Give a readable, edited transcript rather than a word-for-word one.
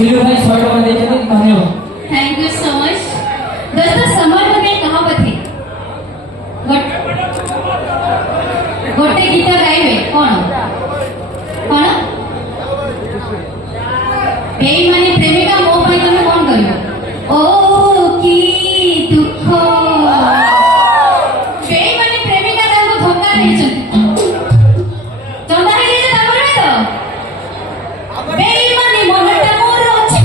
नीलू भाई 100 टका देके धन्यवाद। Thank you so much. दोस्तों समर में एक कहावत है, गोटे गीत गाइबे कौन कौन बेईमानी प्रेमिका मो भाई तुम कौन करियो ओ की दुख बेईमानी प्रेमिका ताको धोखा देछन चंदा हे जे ताको रे तो बेईमानी मनटा मोर अछि